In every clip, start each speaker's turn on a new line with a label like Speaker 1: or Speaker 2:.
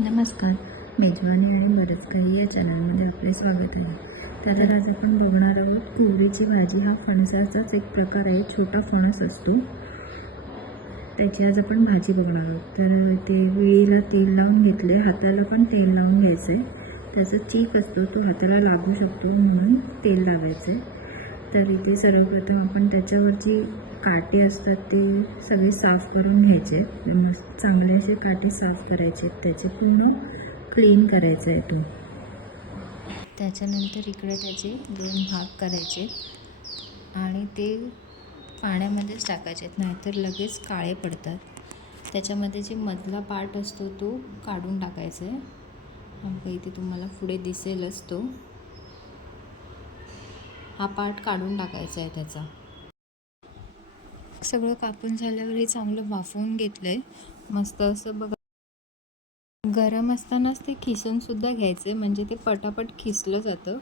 Speaker 1: नमस्कार. मेजवानी आणि बरंच काही या चॅनलमध्ये आपले स्वागत आहे. तर आज आपण बघणार आहोत तुरीची भाजी हा फणसाचाच एक प्रकार आहे छोटा फणस असतो. त्याची आज आपण भाजी बघणार आहोत. तर ते विळीला तेल लावून घेतले हाताला पण तेल लावून घ्यायचे त्याचा चीक असतो तो हाताला लागू शकतो म्हणून तेल लावायचे तर इथे सर्वप्रथम आपण त्याच्यावरची काटे असतात ते सगळे साफ करून घ्यायचे. मस्त चांगले असे काटे साफ करायचे. त्याचे पूर्ण क्लीन करायचा आहे तो. त्याच्यानंतर इकडे त्याचे दोन भाग करायचे. आणि ते पाण्यामध्येच टाकायचे. नाहीतर लगेच काळे पडतात. त्याच्यामध्ये जे मधला पार्ट असतो तो काढून टाकायचा आहे. बघा इथे तुम्हाला पुढे दिसेलच तो. हा पार्ट काढून टाकायचा आहे त्याचा. सगळं कापून झाल्यावर हे चांगलं वाफवून घेतलं आहे मस्त असं बघा. गरम असतानाच ते खिसून सुद्धा आहे म्हणजे ते पटापट खिसलं जातं.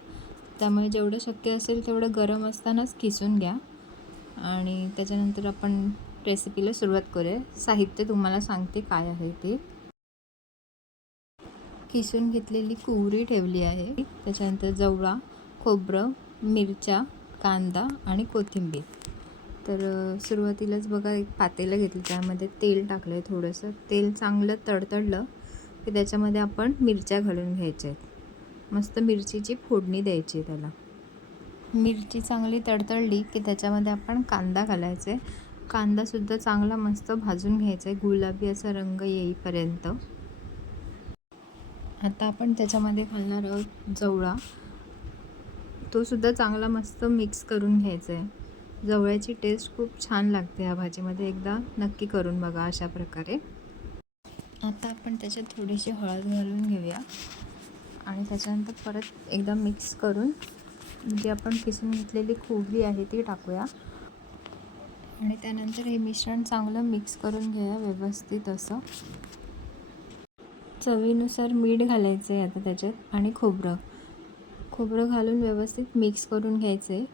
Speaker 1: त्यामुळे जेवढं शक्य असेल तेवढं गरम असतानाच खिसून घ्या. आणि त्याच्यानंतर आपण रेसिपीला सुरुवात करूया. साहित्य तुम्हाला सांगते काय आहे ते. किसून घेतलेली कुवरी ठेवली आहे. त्याच्यानंतर जवळा खोबरं मिरच्या कांदा आणि कोथिंबीर. तर सुरुवातीलाच बघा एक पातेलं घेतलं त्यामध्ये तेल टाकलं आहे थोडंसं. तेल चांगलं तडतडलं की त्याच्यामध्ये आपण मिरच्या घालून घ्यायच्या आहेत. मस्त मिरचीची फोडणी द्यायची आहे त्याला. मिरची चांगली तडतडली की त्याच्यामध्ये आपण कांदा घालायचा आहे. कांदासुद्धा चांगला मस्त भाजून घ्यायचा आहे. गुलाबी असा रंग येईपर्यंत. आता आपण त्याच्यामध्ये घालणार आहोत जवळा. तो सुद्धा चांगला मस्त मिक्स करून घ्यायचा आहे जवळ्याची टेस्ट खूप छान लागते ह्या भाजीमध्ये. एकदा नक्की करून बघा अशा प्रकारे. आता आपण त्याच्यात थोडीशी हळद घालून घेऊया. आणि त्याच्यानंतर परत एकदा मिक्स करून जी आपण किसून घेतलेली खोबरी आहे ती टाकूया. आणि त्यानंतर हे मिश्रण चांगलं मिक्स करून घेऊया व्यवस्थित असं. चवीनुसार मीठ घालायचं आहे आता त्याच्यात आणि खोबरं. खोबरं घालून व्यवस्थित मिक्स करून घ्यायचं आहे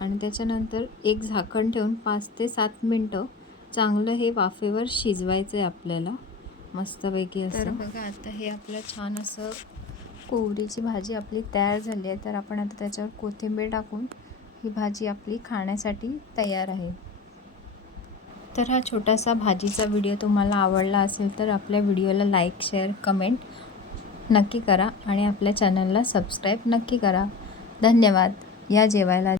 Speaker 1: आणि त्याच्यानंतर एक झाकण ठेवून पाच ते सात मिनटं चांगलं हे वाफेवर शिजवायचं आहे आपल्याला. मस्तपैकी असं. तर बघा आता हे आपलं छान असं कोवरीची भाजी आपली तयार झाली आहे. तर आपण आता त्याच्यावर कोथिंबीर टाकून ही भाजी आपली खाण्यासाठी तयार आहे. तर हा छोटासा भाजीचा व्हिडिओ तुम्हाला आवडला असेल तर आपल्या व्हिडिओला लाईक शेअर कमेंट नक्की करा आणि आपल्या चॅनलला सबस्क्राईब नक्की करा. धन्यवाद. या जेवायला